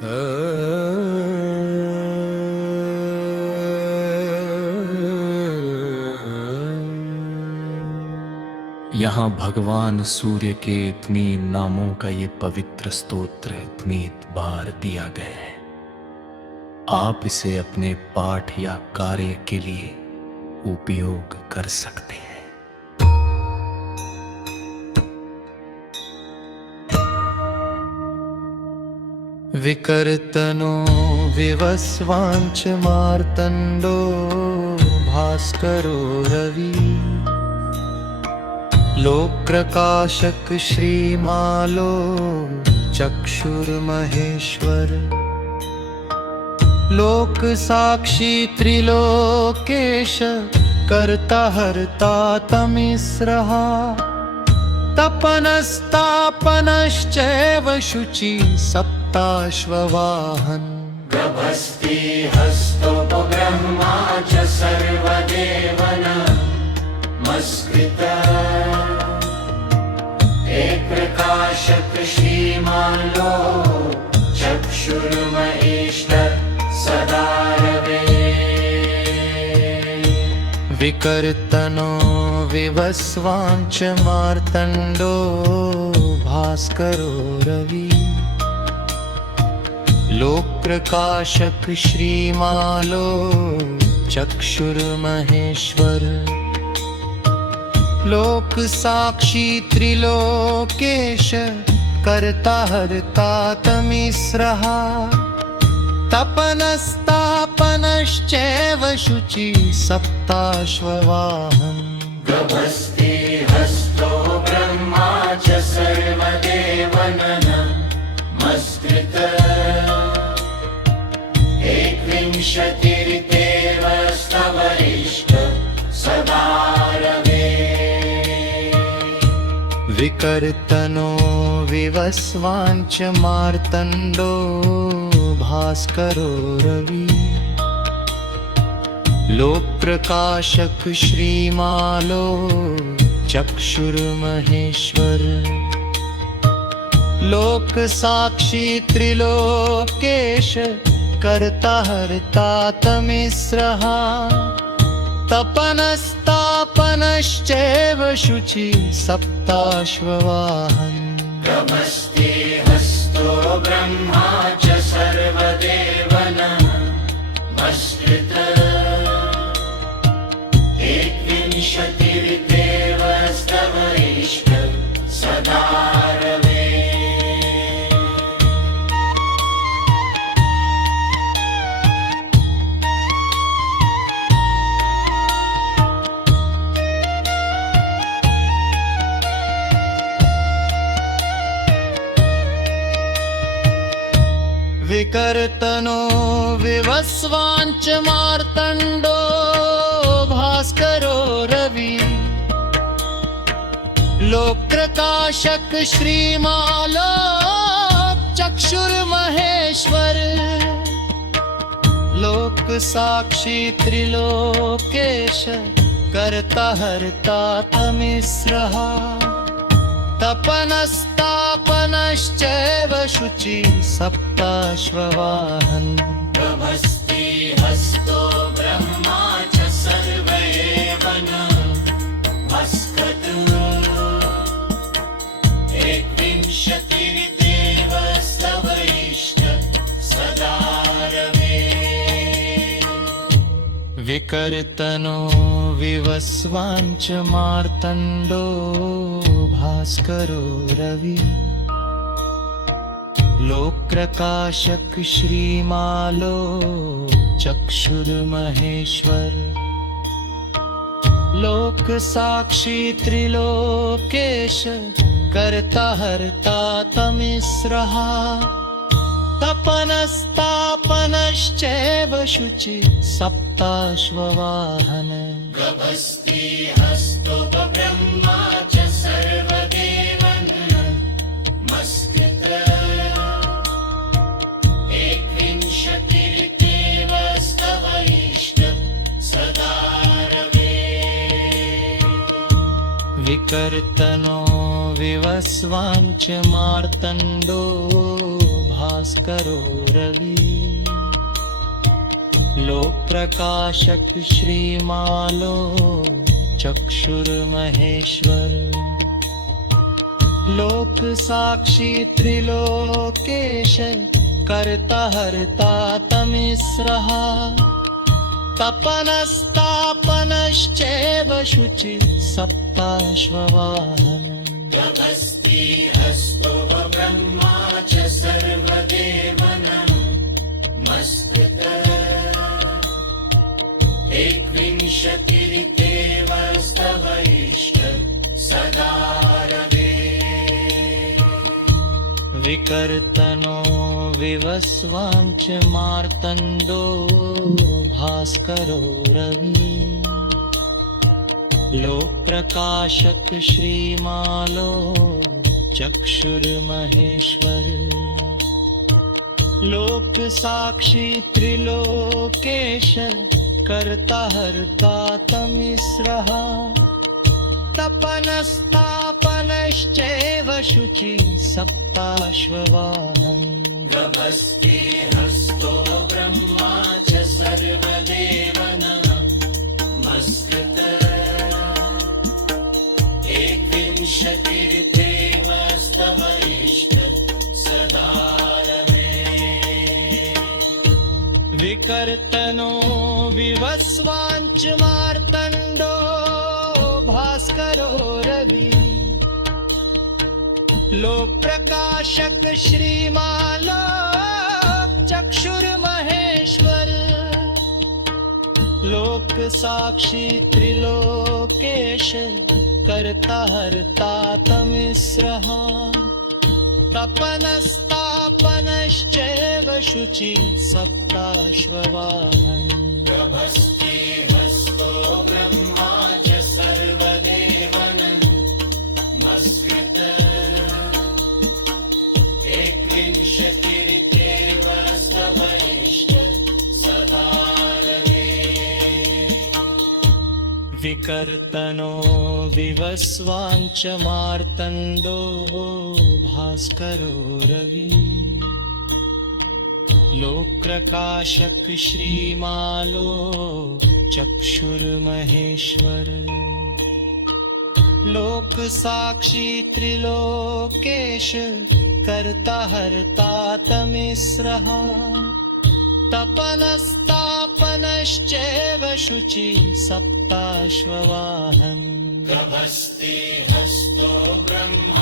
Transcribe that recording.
यहाँ भगवान सूर्य के इतनी नामों का ये पवित्र स्तोत्र इतनी बार दिया गया है। आप इसे अपने पाठ या कार्य के लिए उपयोग कर सकते हैं। विकर्तनो विवस्वांच मार्तंडो भास्करो रवि लोकप्रकाशक श्रीमालो चक्षुर्महेश्वर लोक साक्षी त्रिलोकेश कर्ता हर्ता तमिस्रः तपनस्तापनश्चैव शुचि सप्ताश्ववाहन गभस्ति हस्तोपब्रह्मा च सर्वदेव नमस्कृत एक प्रकाशक श्रीमान लो चक्षुर्महेश्वर सदा रवे विकर्तनो विवस्वांच मार्तंडो भास्करो रवि लोक प्रकाशक श्रीमालो चक्षुर्महेश्वर लोक साक्षी त्रिलोकेश कर्ता हर्ता तमिस्रः तपनस्तापनश्चैव शुचि सप्ताश्ववाहन गभस्ति हस्तो ब्रह्मा च सर्वदेव नमस्कृत एकविंशतिरितेव स्तवरिष्ठ सदा रवे विकर्तनो विवस्वांच मार्तंडो भास्करो रवि लोक प्रकाशक श्रीमालो चक्षुर्महेश्वर लोक साक्षी त्रिलोकेश कर्ता हर्ता तमिस्रः तपनस्तापनश्चैव शुचि सप्ताश्ववाहन गभस्ति हस्तो ब्रह्मा च सर्वदेव नमस्कृत एकविंशतिरितेव स्तवरिष्ठ सदा रवे विकर्तनो विवस्वांच मार्तंडो भास्करो रवि लोक प्रकाशक श्रीमालो चक्षुर्महेश्वर लोक साक्षी त्रिलोकेश कर्ता हर्ता तमिस्रः तपनस्तापनश्चैव शुचि सप्ताश्ववाहन गभस्ति हस्तो ब्रह्मा च सर्वदेव नमस्कृत एकविंशतिरितेव स्तवरिष्ठ सदा रवे विकर्तनो विवस्वांच मार्तंडो भास्करो रवि लोक प्रकाशक श्रीमालो चक्षुर्महेश्वर लोक साक्षी त्रिलोकेश कर्ता हर्ता तमिस्रः तपनस्तापनश्चैव शुचि सप्ताश्ववाहन गभस्ति हस्तोपब्रह्मा च सर्वदेव नमस्कृत एकविंशतिरितेव स्तवरिष्ठ सदा रवे विकर्तनो विवस्वांच मार्तंडो भास्करो रवि लोक प्रकाशक श्रीमालो चक्षुर्महेश्वर लोक साक्षी त्रिलोकेश कर्ता हर्ता तमिस्रः तपनस्तापनश्चैव शुचि सप्ताश्ववाहन गभस्ति हस्तो ब्रह्मा च सर्वदेवनं मस्कृत एकविंशतिरितेवस्तवैष्ट सदा रवे विकर्तनो विवस्वांच मार्तण्डो भास्करो रवि लोक प्रकाशक श्रीमालो चक्षुर्महेश्वर लोक साक्षी त्रिलोकेश कर्ता हर्ता तमिस्रः तपनस्तापनश्चैव शुचि सप्ताश्ववाहन गभस्ति हस्तो ब्रह्मा च सर्वदेवनं मस्कृत एकविंशतिर्देवस्तवैष्ट सदा रवे विकर्तनो विवस्वांच मार्तण्डो भास्करो रवि लोक प्रकाशक श्रीमालो चक्षुर्महेश्वर लोक साक्षी त्रिलोकेश कर्ता हर्ता तमिस्रः तपनस्तापनश्चैव शुचि सप्ताश्ववाहन गभस्ति हस्तो ब्रह्मा च सर्वदेवनं मस्कृत एकविंशतिरितेवस्तवैष्ट सदा रवे विकर्तनो विवस्वांच मार्तण्डो भास्करो रवि लोक प्रकाशक श्रीमालो चक्षुर्महेश्वर लोक साक्षी त्रिलोकेश कर्ता हर्ता तमिस्रः तपनस्तापनश्चैव शुचि सप्ताश्ववाहन गभस्ति हस्तो ब्रह्मा